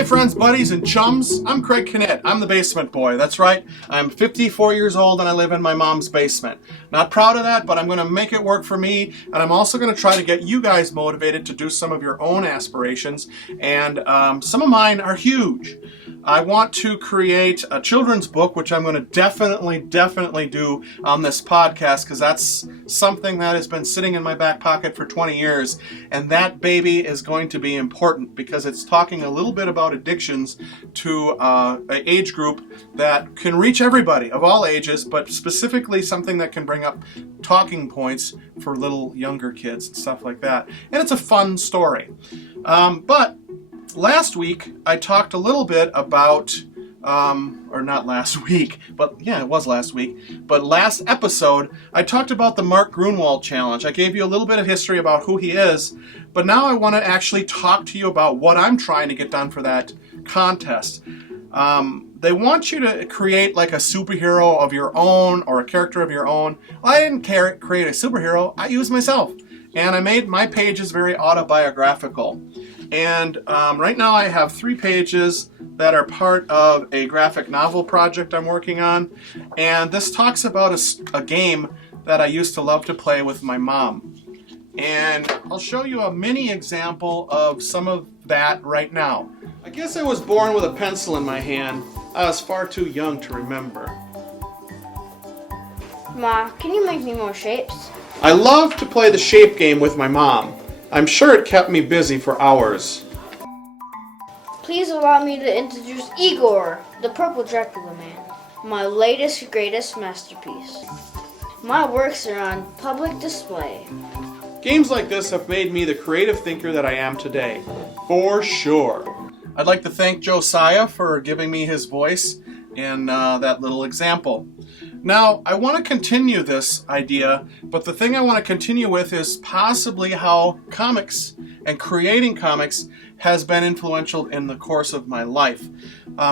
Hi friends, buddies, and chums. I'm Craig Kinnett. I'm the basement boy. That's right. I'm 54 years old and I live in my mom's basement. Not proud of that, but I'm going to make it work for me, and I'm also going to try to get you guys motivated to do some of your own aspirations, and some of mine are huge. I want to create a children's book, which I'm going to definitely do on this podcast, because that's something that has been sitting in my back pocket for 20 years, and that baby is going to be important because it's talking a little bit about addictions to an age group that can reach everybody of all ages, but specifically something that can bring up talking points for little younger kids and stuff like that. And it's a fun story. But last week, I talked a little bit about, or not last week, but yeah, it was last week, but last episode, I talked about the Mark Gruenwald challenge. I gave you a little bit of history about who he is, but now I want to actually talk to you about what I'm trying to get done for that contest. They want you to create like a superhero of your own or a character of your own. Well, I didn't create a superhero, I used myself. And I made my pages very autobiographical. And right now I have 3 pages that are part of a graphic novel project I'm working on. And this talks about a game that I used to love to play with my mom. And I'll show you a mini example of some of that right now. I guess I was born with a pencil in my hand. I was far too young to remember. Ma, can you make me more shapes? I love to play the shape game with my mom. I'm sure it kept me busy for hours. Please allow me to introduce Igor, the Purple Dracula Man, my latest, greatest masterpiece. My works are on public display. Games like this have made me the creative thinker that I am today, for sure. I'd like to thank Josiah for giving me his voice in that little example. Now, I want to continue this idea, but the thing I want to continue with is possibly how comics and creating comics has been influential in the course of my life.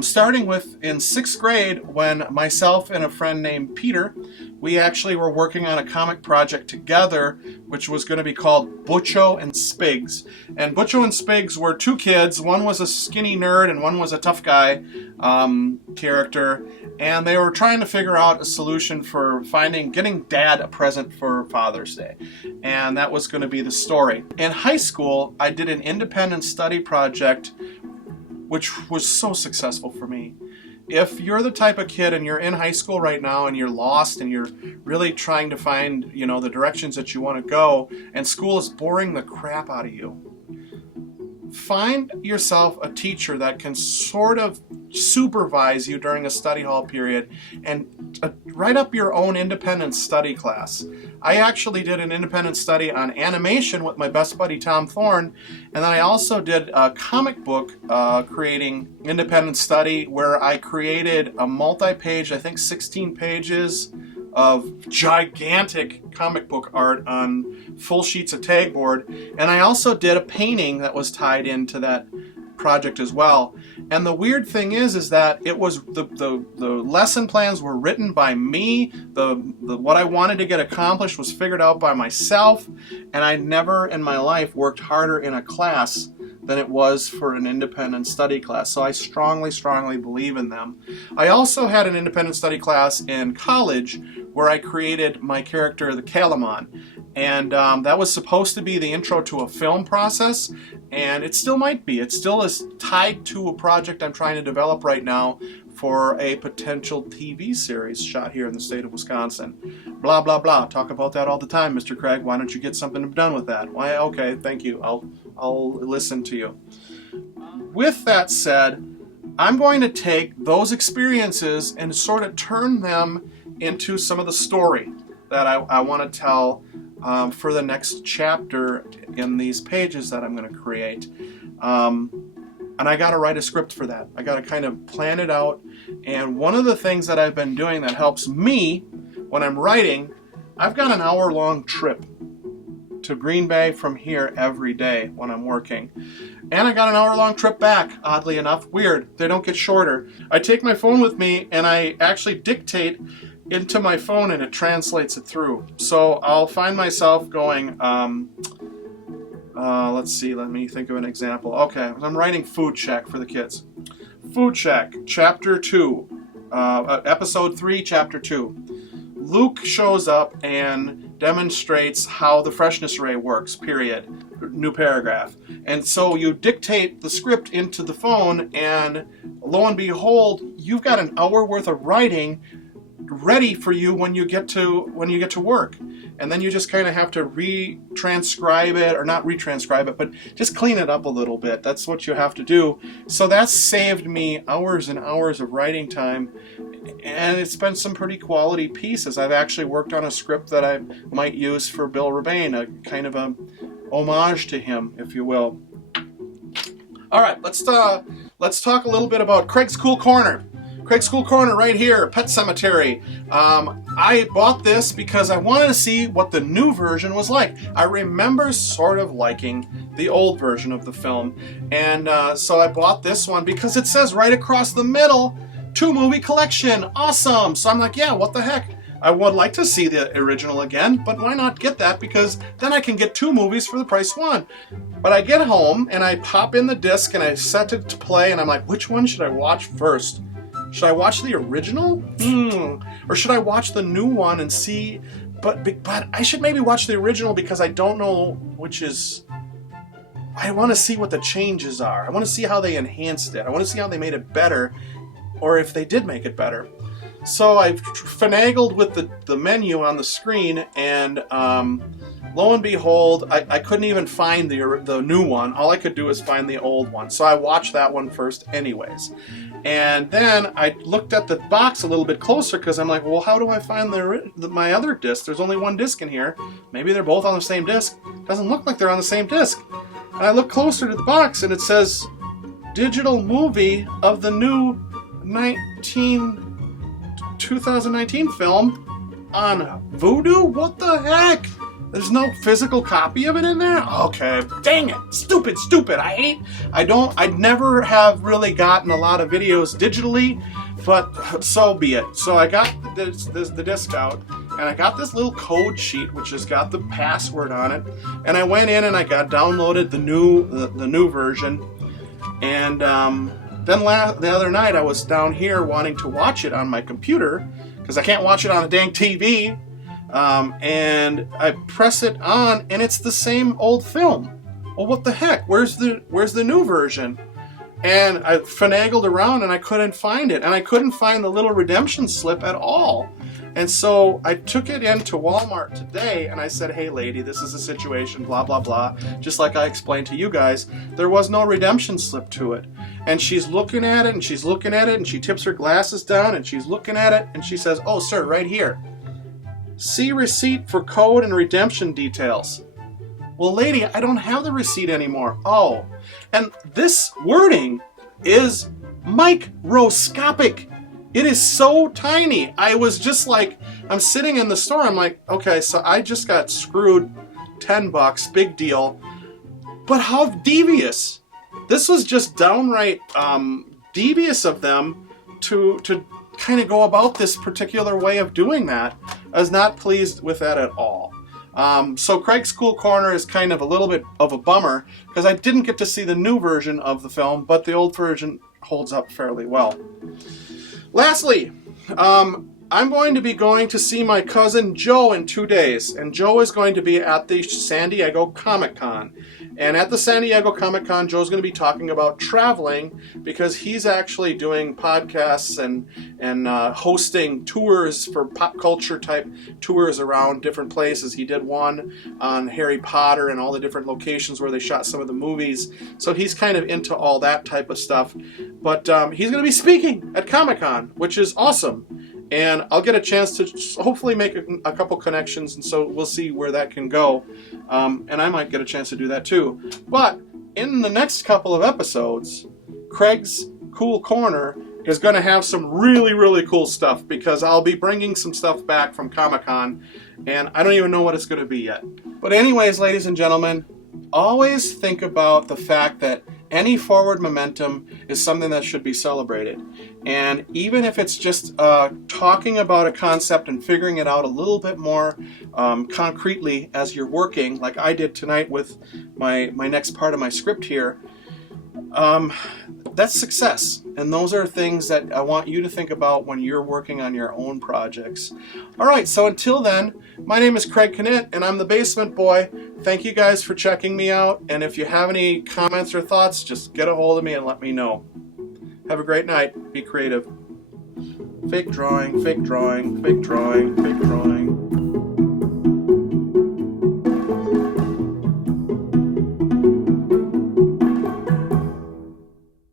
Starting with in 6th grade, when myself and a friend named Peter, we actually were working on a comic project together, which was going to be called Butcho and Spigs. And Butcho and Spigs were 2 kids. One was a skinny nerd and one was a tough guy character. And they were trying to figure out a solution for getting Dad a present for Father's Day. And that was going to be the story. In high school, I did an independent study project, which was so successful for me. If you're the type of kid and you're in high school right now and you're lost and you're really trying to find, the directions that you want to go, and school is boring the crap out of you, find yourself a teacher that can sort of supervise you during a study hall period and write up your own independent study class. I actually did an independent study on animation with my best buddy Tom Thorne, and then I also did a comic book creating independent study where I created a multi-page, I think 16 pages of gigantic comic book art on full sheets of tagboard, and I also did a painting that was tied into that project as well. And the weird thing is that it was the lesson plans were written by me. The what I wanted to get accomplished was figured out by myself, and I never in my life worked harder in a class than it was for an independent study class. So I strongly believe in them. I also had an independent study class in college where I created my character, the Calamon. And that was supposed to be the intro to a film process, and it still might be. It still is tied to a project I'm trying to develop right now for a potential TV series shot here in the state of Wisconsin. Blah, blah, blah. Talk about that all the time, Mr. Craig. Why don't you get something done with that? Why? Okay, thank you. I'll listen to you. With that said, I'm going to take those experiences and sort of turn them into some of the story that I want to tell for the next chapter in these pages that I'm going to create. And I got to write a script for that. I got to kind of plan it out. And one of the things that I've been doing that helps me when I'm writing, I've got an hour-long trip to Green Bay from here every day when I'm working. And I got an hour-long trip back, oddly enough. Weird. They don't get shorter. I take my phone with me and I actually dictate into my phone and it translates it through. So I'll find myself going, Let's see, let me think of an example. Okay, I'm writing Food Check for the kids. Food Check, Chapter 2, Episode 3, Chapter 2. Luke shows up and demonstrates how the freshness array works, period. New paragraph. And so you dictate the script into the phone, and lo and behold, you've got an hour worth of writing ready for you when you get to work. And then you just kind of have to retranscribe it, or not retranscribe it, but just clean it up a little bit. That's what you have to do. So that's saved me hours and hours of writing time, and it's been some pretty quality pieces. I've actually worked on a script that I might use for Bill Rebane, a kind of a homage to him, if you will. All right, let's talk a little bit about Craig's Cool Corner. Craig's Cool Corner right here, Pet Sematary. I bought this because I wanted to see what the new version was like. I remember sort of liking the old version of the film, and so I bought this one because it says right across the middle, 2-movie collection, awesome. So I'm like, yeah, what the heck? I would like to see the original again, but why not get that? Because then I can get 2 movies for the price of 1. But I get home and I pop in the disc and I set it to play, and I'm like, which one should I watch first? Should I watch the original? Or should I watch the new one and see? But I should maybe watch the original because I don't know which is. I want to see what the changes are. I want to see how they enhanced it. I want to see how they made it better, or if they did make it better. So I finagled with the menu on the screen, and lo and behold, I couldn't even find the new one. All I could do is find the old one. So I watched that one first anyways. And then I looked at the box a little bit closer because I'm like, well, how do I find my other disc? There's only one disc in here. Maybe they're both on the same disc. Doesn't look like they're on the same disc. And I look closer to the box and it says digital movie of the new 2019 film on Vudu? What the heck? There's no physical copy of it in there? Okay, dang it. Stupid. I never have really gotten a lot of videos digitally, but so be it. So I got the disc out, and I got this little code sheet which has got the password on it, and I went in and I downloaded the new version, and then the other night I was down here wanting to watch it on my computer because I can't watch it on a dang TV. And I press it on, and it's the same old film. Well, what the heck? Where's the new version? And I finagled around, and I couldn't find it, and I couldn't find the little redemption slip at all. And so I took it into Walmart today, and I said, hey, lady, this is a situation, blah, blah, blah. Just like I explained to you guys, there was no redemption slip to it. And she's looking at it, and she's looking at it, and she tips her glasses down, and she's looking at it, and she says, oh, sir, right here. See receipt for code and redemption details. Well, lady, I don't have the receipt anymore. Oh, and this wording is microscopic. It is so tiny. I was just like, I'm sitting in the store. I'm like, okay, so I just got screwed. $10, big deal. But how devious. This was just downright devious of them to kind of go about this particular way of doing that. I was not pleased with that at all. So Craig's Cool Corner is kind of a little bit of a bummer because I didn't get to see the new version of the film, but the old version holds up fairly well. Lastly, I'm going to be going to see my cousin Joe in 2 days, and Joe is going to be at the San Diego Comic-Con. And at the San Diego Comic-Con, Joe's going to be talking about traveling because he's actually doing podcasts and hosting tours for pop culture type tours around different places. He did one on Harry Potter and all the different locations where they shot some of the movies. So he's kind of into all that type of stuff. But he's going to be speaking at Comic-Con, which is awesome. And I'll get a chance to hopefully make a couple connections, and so we'll see where that can go. And I might get a chance to do that too. But in the next couple of episodes, Craig's Cool Corner is going to have some really, really cool stuff because I'll be bringing some stuff back from Comic-Con, and I don't even know what it's going to be yet. But anyways, ladies and gentlemen, always think about the fact that Any forward momentum is something that should be celebrated. And even if it's just talking about a concept and figuring it out a little bit more concretely as you're working, like I did tonight with my next part of my script here, that's success. And those are things that I want you to think about when you're working on your own projects. All right, so until then, my name is Craig Knitt, and I'm the Basement Boy. Thank you guys for checking me out. And if you have any comments or thoughts, just get a hold of me and let me know. Have a great night. Be creative. Fake drawing, fake drawing, fake drawing, fake drawing.